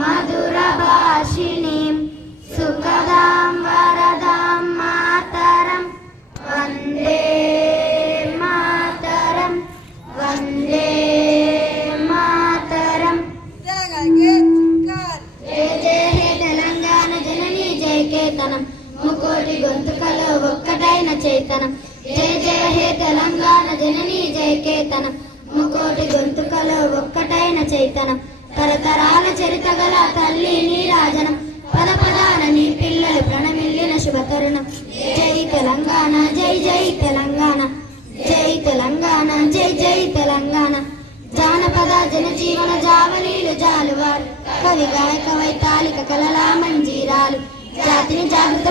మధుర భాషిణీం సుఖదాం వరదాం మాతరం వందే మాతరం వందే మాతరం. జయ జయ హే తెలంగాణ జనని జయ కేతనం ముకోటి గొంతుకలో ఒక్కటైన చైతనం. జయ జయ హే తెలంగాణ జనని జయ కేతనం ముకోటి గొంతుకలో ఒక్కటైన చైతనం. తరతరాల చరిత గల తల్లి నీరాజనం పద పదాన నీ పిల్లలు ప్రణమిల్లిన శుభతరుణం. జై తెలంగాణ జై జై తెలంగాణ జై తెలంగాణ జై జై తెలంగాణ. జానపద జనజీవన జావలీలు జాలువారు కవి గాయక వైతాళిక కలలా మంజీరాలు జాతిని జాగృత